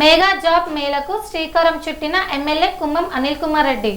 Mega job మేళకు శ్రీకారం చుట్టిన MLA కుంభం అనిల్ కుమార్ రెడ్డి.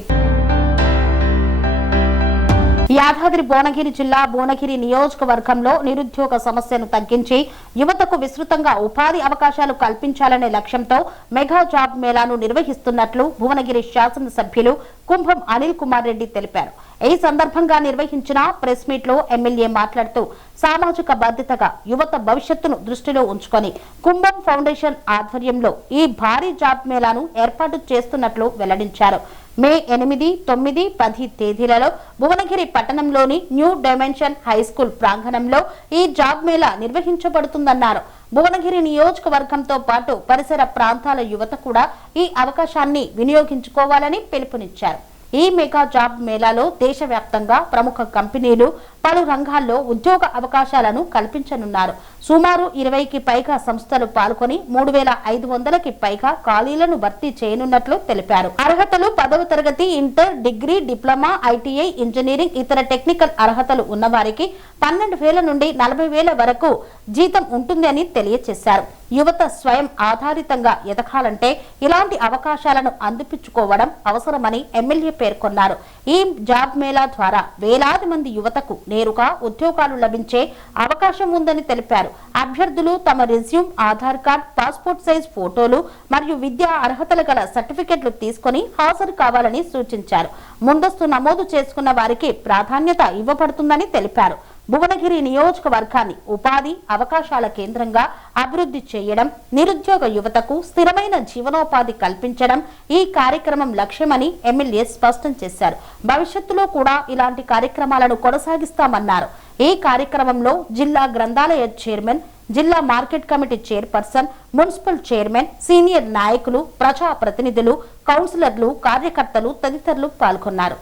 యాదాద్రి భువనగిరి జిల్లా భువనగిరి నియోజకవర్గంలో నిరుద్యోగ సమస్యను తగ్గించి యువతకు విస్తృతంగా ఉపాధి అవకాశాలు కల్పించాలనే లక్ష్యంతో మెగా జాబ్ మేళాను నిర్వహిస్తున్నట్లు భువనగిరి శాసనసభ్యులు కుంభం అనిల్ కుమార్ రెడ్డి తెలిపారు. ఈ సందర్భంగా నిర్వహించిన ప్రెస్ మీట్ లో ఎమ్మెల్యే మాట్లాడుతూ సామాజిక బాధ్యతగా యువత భవిష్యత్తును దృష్టిలో ఉంచుకొని కుంభం ఫౌండేషన్ ఆధ్వర్యంలో ఈ భారీ జాబ్ మేళాను ఏర్పాటు చేస్తున్నట్లు వెల్లడించారు. మే 8, 9, 10 తేదీలలో భువనగిరి పట్టణంలోని న్యూ డైమెన్షన్ హై స్కూల్ ప్రాంగణంలో ఈ జాబ్ మేళా నిర్వహించబడుతుందన్నారు. భువనగిరి నియోజకవర్గంతో పాటు పరిసర ప్రాంతాల యువత కూడా ఈ అవకాశాన్ని వినియోగించుకోవాలని పిలుపునిచ్చారు. ఈ మెగా జాబ్ మేళాలో దేశవ్యాప్తంగా ప్రముఖ కంపెనీలు పలు రంగాల్లో ఉద్యోగ అవకాశాలను కల్పించనున్నారు. సుమారు 20కి పైగా సంస్థలు పాల్గొని 3500కి పైగా ఖాళీలను భర్తీ చేయనున్నట్లు తెలిపారు. అర్హతలు 10వ తరగతి, inter, degree, diploma, ITI, engineering, ఇతర టెక్నికల్ అర్హతలు ఉన్నవారికి 12,000 నుండి 40,000 వరకు జీతం ఉంటుంది అని తెలియజేశారు. యువత స్వయం ఆధారితంగా ఎదగాలంటే ఇలాంటి అవకాశాలను అందిపుచ్చుకోవడం అవసరమని ఎమ్మెల్యే పేర్కొన్నారు. ఈ జాబ్ మేళా ద్వారా వేలాది మంది యువతకు నేరుగా ఉద్యోగాలు లభించే అవకాశం ఉందని తెలిపారు. అభ్యర్థులు తమ resume, Aadhaar card, passport size ఫోటోలు మరియు విద్యా అర్హతలు గల సర్టిఫికెట్లు తీసుకుని హాజరు కావాలని సూచించారు. ముందస్తు నమోదు చేసుకున్న వారికి ప్రాధాన్యత ఇవ్వబడుతుందని తెలిపారు. భువనగిరి నియోజకవర్గాన్ని ఉపాధి అవకాశాల కేంద్రంగా అభివృద్ధి చేయడం, నిరుద్యోగ యువతకు స్థిరమైన జీవనోపాధి కల్పించడం ఈ కార్యక్రమం లక్ష్యమని ఎమ్మెల్యే స్పష్టం చేశారు. భవిష్యత్తులో కూడా ఇలాంటి కార్యక్రమాలను కొనసాగిస్తామన్నారు. ఈ కార్యక్రమంలో జిల్లా గ్రంథాలయ చైర్మన్, జిల్లా market committee chairperson, municipal chairman, senior నాయకులు, ప్రజా ప్రతినిధులు, కౌన్సిలర్లు, కార్యకర్తలు తదితరులు పాల్గొన్నారు.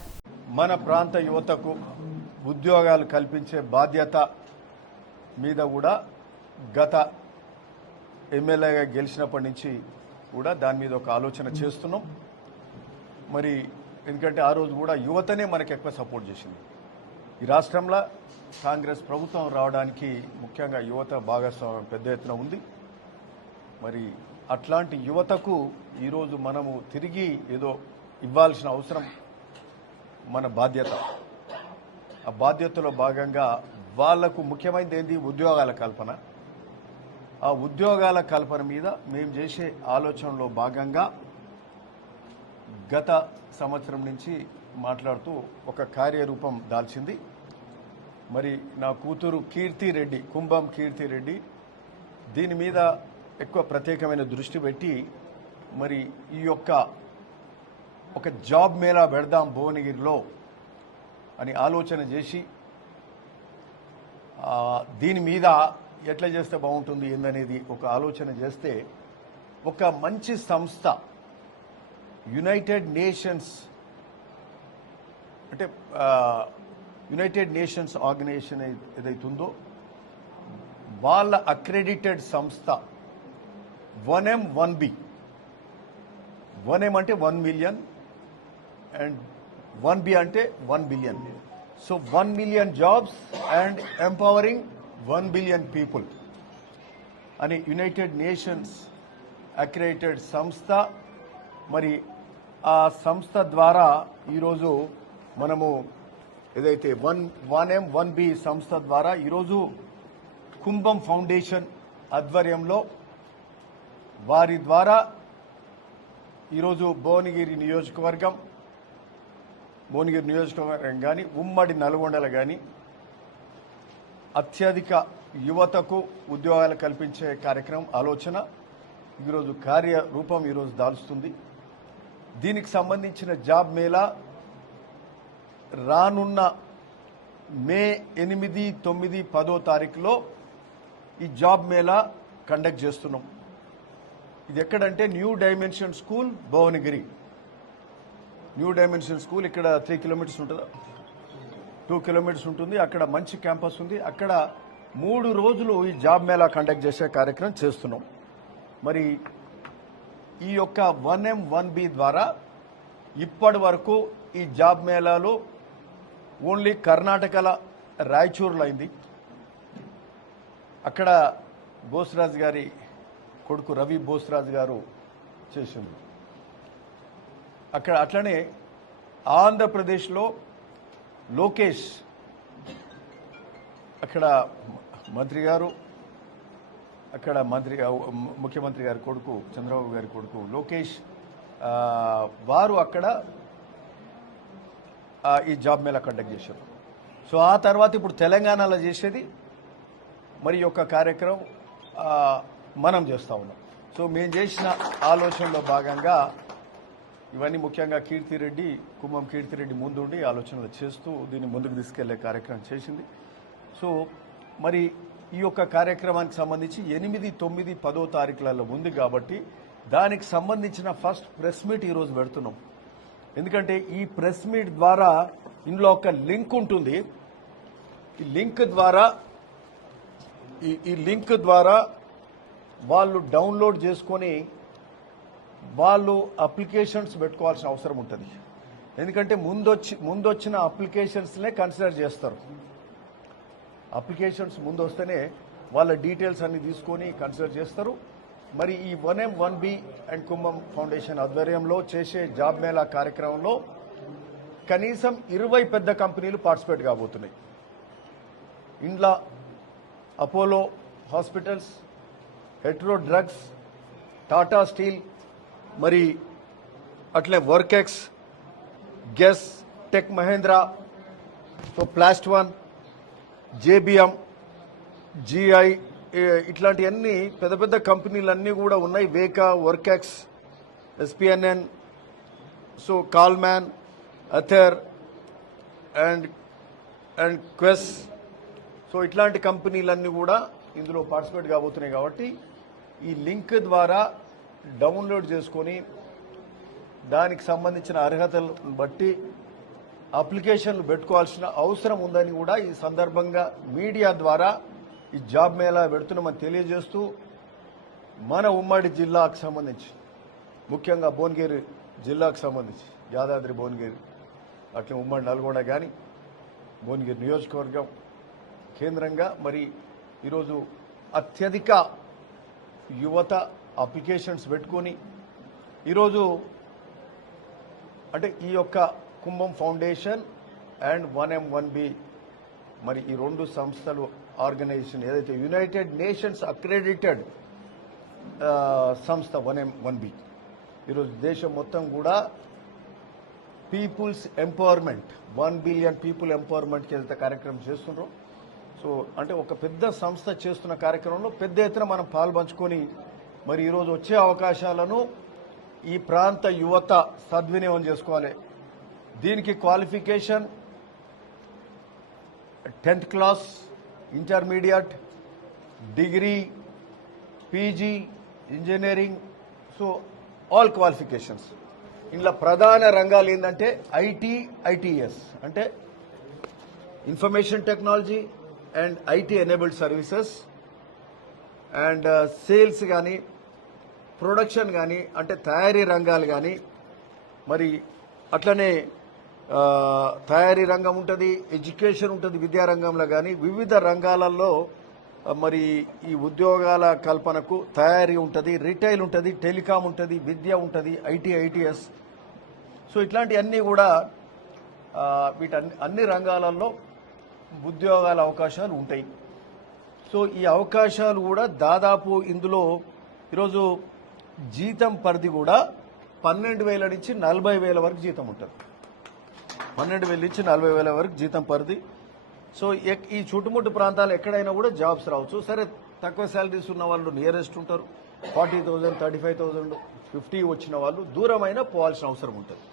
మన ప్రాంత యువతకు ఉద్యోగాలు కల్పించే బాధ్యత మీద కూడా గత ఎమ్మెల్యేగా గెలిచినప్పటి నుంచి కూడా దాని మీద ఒక ఆలోచన చేస్తున్నాం. మరి ఎందుకంటే ఆ రోజు కూడా యువతనే మనకు ఎక్కువ సపోర్ట్ చేసింది. ఈ రాష్ట్రంలో కాంగ్రెస్ ప్రభుత్వం రావడానికి ముఖ్యంగా యువత భాగస్వామ్యం పెద్ద ఎత్తున ఉంది. మరి అట్లాంటి యువతకు ఈరోజు మనము తిరిగి ఏదో ఇవ్వాల్సిన అవసరం మన బాధ్యత. ఆ బాధ్యతలో భాగంగా వాళ్లకు ముఖ్యమైనది ఏంది? ఉద్యోగాల కల్పన. ఆ ఉద్యోగాల కల్పన మీద మేము చేసే ఆలోచనలో భాగంగా గత సంవత్సరం నుంచి మాట్లాడుతూ ఒక కార్యరూపం దాల్చింది. మరి నా కూతురు కీర్తిరెడ్డి, కుంభం కీర్తిరెడ్డి దీని మీద ఎక్కువ ప్రత్యేకమైన దృష్టి పెట్టి మరి ఈ యొక్క ఒక జాబ్ మేళా పెడదాం భువనగిరిలో అని ఆలోచన చేసి దీని మీద ఎట్లా చేస్తే బాగుంటుంది ఏందనేది ఒక ఆలోచన చేస్తే ఒక మంచి సంస్థ యునైటెడ్ నేషన్స్ అంటే యునైటెడ్ నేషన్స్ ఆర్గనైజేషన్ ఏదైతుందో వాళ్ళ అక్రెడిటెడ్ సంస్థ 1M 1B. 1M అంటే 1 మిలియన్ అండ్ 1B అంటే 1 billion. So 1 million jobs and empowering 1 billion people అని యునైటెడ్ నేషన్స్ అక్రెడిటెడ్ సంస్థ. మరి ఆ సంస్థ ద్వారా ఈరోజు మనము ఏదైతే 1M 1B సంస్థ ద్వారా ఈరోజు కుంభం ఫౌండేషన్ ఆధ్వర్యంలో వారి ద్వారా ఈరోజు భువనగిరి నియోజకవర్గం కానీ ఉమ్మడి నల్గొండలో కానీ అత్యధిక యువతకు ఉద్యోగాలు కల్పించే కార్యక్రమం ఆలోచన ఈరోజు కార్యరూపం ఈరోజు దాల్చుతుంది. దీనికి సంబంధించిన జాబ్ మేళా రానున్న మే 8, 9, 10 తారీఖులో ఈ జాబ్ మేళా కండక్ట్ చేస్తున్నాం. ఇది ఎక్కడంటే new dimension school Bhuvanagiri. New dimension school ఇక్కడ 3 కిలోమీటర్స్ ఉంటుందా, 2 కిలోమీటర్స్ ఉంటుంది. అక్కడ మంచి క్యాంపస్ ఉంది. అక్కడ 3 రోజులు ఈ జాబ్ మేళా కండక్ట్ చేసే కార్యక్రమం చేస్తున్నాం. మరి ఈ యొక్క 1M 1B ద్వారా ఇప్పటి వరకు ఈ జాబ్ మేళాలో ఓన్లీ కర్ణాటకలో రాయచూరులో అయింది. అక్కడ బోస్రాజ్ గారి కొడుకు రవి బోస్రాజ్ గారు చేసింది. అక్కడ అట్లనే ఆంధ్రప్రదేశ్లో లోకేష్, అక్కడ మంత్రి గారు, అక్కడ ముఖ్యమంత్రి గారి కొడుకు చంద్రబాబు గారి కొడుకు లోకేష్ వారు అక్కడ ఈ జాబ్ మేళా కండక్ట్ చేశారు. సో ఆ తర్వాత ఇప్పుడు తెలంగాణలో చేసేది మరి యొక్క కార్యక్రమం మనం చేస్తూ ఉన్నాం. సో మేము చేసిన ఆలోచనలో భాగంగా ఇవన్నీ ముఖ్యంగా కుమ్మం కీర్తిరెడ్డి ముందుండి ఆలోచనలు చేస్తూ దీన్ని ముందుకు తీసుకెళ్లే కార్యక్రమం చేసింది. సో మరి ఈ యొక్క కార్యక్రమానికి సంబంధించి 8, 9, 10 తారీఖులలో ఉంది కాబట్టి దానికి సంబంధించిన ఫస్ట్ ప్రెస్ మీట్ ఈరోజు పెడుతున్నాం. ఎందుకంటే ఈ ప్రెస్ మీట్ ద్వారా ఇందులో ఒక లింక్ ఉంటుంది. ఈ లింక్ ద్వారా వాళ్ళు డౌన్లోడ్ చేసుకొని వాళ్ళు అప్లికేషన్స్ పెట్టుకోవాల్సిన అవసరం ఉంటుంది. ఎందుకంటే ముందొచ్చిన అప్లికేషన్స్నే కన్సిడర్ చేస్తారు. అప్లికేషన్స్ ముందు వస్తేనే వాళ్ళ డీటెయిల్స్ అన్ని తీసుకొని కన్సిడర్ చేస్తారు. మరి ఈ 1M1B అండ్ కుంభం ఫౌండేషన్ ఆధ్వర్యంలో చేసే జాబ్ మేళా కార్యక్రమంలో కనీసం 20 పెద్ద కంపెనీలు పార్టిసిపేట్ కాబోతున్నాయి. ఇండ్లా Apollo hospitals, Hetero drugs, Tata steel, మరి అట్లే వర్కెక్స్, గెస్, టెక్ మహేంద్ర, సో ప్లాస్ట్ వన్, జేబిఎం, జిఐ, ఇట్లాంటి అన్ని పెద్ద పెద్ద కంపెనీలన్నీ కూడా ఉన్నాయి. వేకా, వర్కెక్స్, ఎస్పిఎన్ఎన్, సో కాల్మ్యాన్, అథెర్ అండ్ క్వెస్, సో ఇట్లాంటి కంపెనీలన్నీ కూడా ఇందులో పార్టిసిపేట్ కాబోతున్నాయి. కాబట్టి ఈ లింక్ ద్వారా డౌన్లోడ్ చేసుకొని దానికి సంబంధించిన అర్హతలను బట్టి అప్లికేషన్లు పెట్టుకోవాల్సిన అవసరం ఉందని కూడా ఈ సందర్భంగా మీడియా ద్వారా ఈ జాబ్ మేళా పెడుతున్నామని తెలియజేస్తూ మన ఉమ్మడి జిల్లాకు సంబంధించి ముఖ్యంగా భువనగిరి జిల్లాకు సంబంధించి యాదాద్రి భువనగిరి అట్లే ఉమ్మడి నల్గొండ కానీ భువనగిరి నియోజకవర్గం కేంద్రంగా మరి ఈరోజు అత్యధిక యువత అప్లికేషన్స్ పెట్టుకొని ఈరోజు అంటే ఈ యొక్క కుంభం ఫౌండేషన్ అండ్ 1M1B మరి ఈ రెండు సంస్థలు ఆర్గనైజేషన్ ఏదైతే యునైటెడ్ నేషన్స్ అక్రెడిటెడ్ సంస్థ 1M1B ఈరోజు దేశం మొత్తం కూడా పీపుల్స్ ఎంపవర్మెంట్ 1 బిలియన్ పీపుల్ ఎంపవర్మెంట్కి వెళ్తే కార్యక్రమం చేస్తున్నారు. సో అంటే ఒక పెద్ద సంస్థ చేస్తున్న కార్యక్రమంలో పెద్ద ఎత్తున మనం పాల్పంచుకొని మరి ఈరోజు వచ్చే అవకాశాలను ఈ ప్రాంత యువత సద్వినియోగం చేసుకోవాలి. దీనికి qualification 10th class, intermediate, degree, PG, engineering, so all qualifications. ఇందులో ప్రధాన రంగాలు ఏంటంటే ఐటీఎస్ అంటే information technology and IT enabled services and sales కానీ, ప్రొడక్షన్ కానీ అంటే తయారీ రంగాలు కానీ, మరి అట్లనే తయారీ రంగం ఉంటుంది, ఎడ్యుకేషన్ ఉంటుంది విద్యారంగంలో కానీ వివిధ రంగాలలో మరి ఈ ఉద్యోగాల కల్పనకు తయారీ ఉంటుంది, రిటైల్ ఉంటుంది, టెలికాం ఉంటుంది, విద్య ఉంటుంది, ఐటీఎస్. సో ఇట్లాంటివన్నీ కూడా అన్ని రంగాలలో ఉద్యోగాల అవకాశాలు ఉంటాయి. సో ఈ అవకాశాలు కూడా దాదాపు ఇందులో ఈరోజు జీతం పరిధి కూడా 12,000 నుంచి 40,000 వరకు జీతం ఉంటుంది. 12,000 నుంచి 40,000 వరకు జీతం పరిధి. సో ఈ చుట్టుముట్టు ప్రాంతాలు ఎక్కడైనా కూడా జాబ్స్ రావచ్చు. సరే తక్కువ శాలరీస్ ఉన్న వాళ్ళు నియరెస్ట్ ఉంటారు, 40,000, 35,000, 50 వచ్చిన వాళ్ళు దూరమైనా పోవాల్సిన అవసరం ఉంటుంది.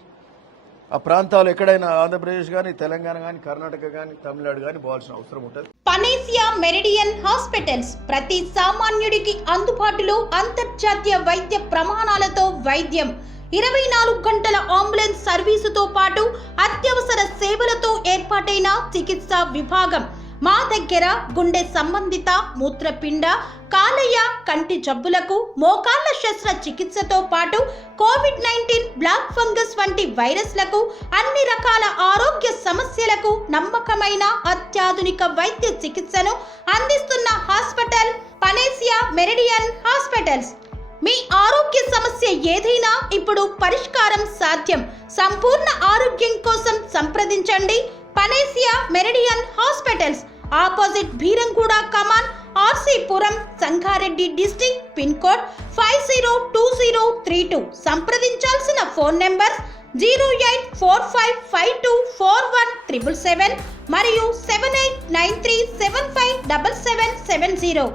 ఆ ప్రాంతాలు ఎక్కడైనా ఆంధ్రప్రదేశ్ కానీ, తెలంగాణ కానీ, కర్ణాటక కానీ, తమిళనాడు కానీ పోవాల్సిన అవసరం ఉంటుంది. పనేసియా మెరిడియన్ హాస్పిటల్స్ ప్రతి సామాన్యుడికి అందుబాటులో అంతర్జాతీయ వైద్య ప్రమాణాలతో వైద్యం, 24 గంటల అంబులెన్స్ సర్వీసుతో పాటు అత్యవసర సేవలతో ఏర్పాటైన చికిత్సా విభాగం. మా దగ్గర గుండె సంబంధిత, మూత్రపిండ, కాలేయ, కంటి జబ్బులకు, మోకాళ్ల శస్త్ర చికిత్సతో పాటు కోవిడ్-19, బ్లాక్ ఫంగస్ వంటి వైరస్లకు, అన్ని రకాల ఆరోగ్య సమస్యలకు నమ్మకమైన అత్యాధునిక వైద్య చికిత్సను అందిస్తున్న హాస్పిటల్ పనేసియా మెరిడియన్ హాస్పిటల్స్. మీ ఆరోగ్య సమస్య ఏదైనా ఇప్పుడు పరిష్కారం సాధ్యం. సంపూర్ణ ఆరోగ్యం కోసం సంప్రదించండి Panacea Meridian hospitals, opposite Bheeramguda Kaman, RC Puram, Sangareddy district, pin code 502032. సంప్రదించాల్సిన ఫోన్ నెంబర్స్ 0845524177 మరియు 7893757770.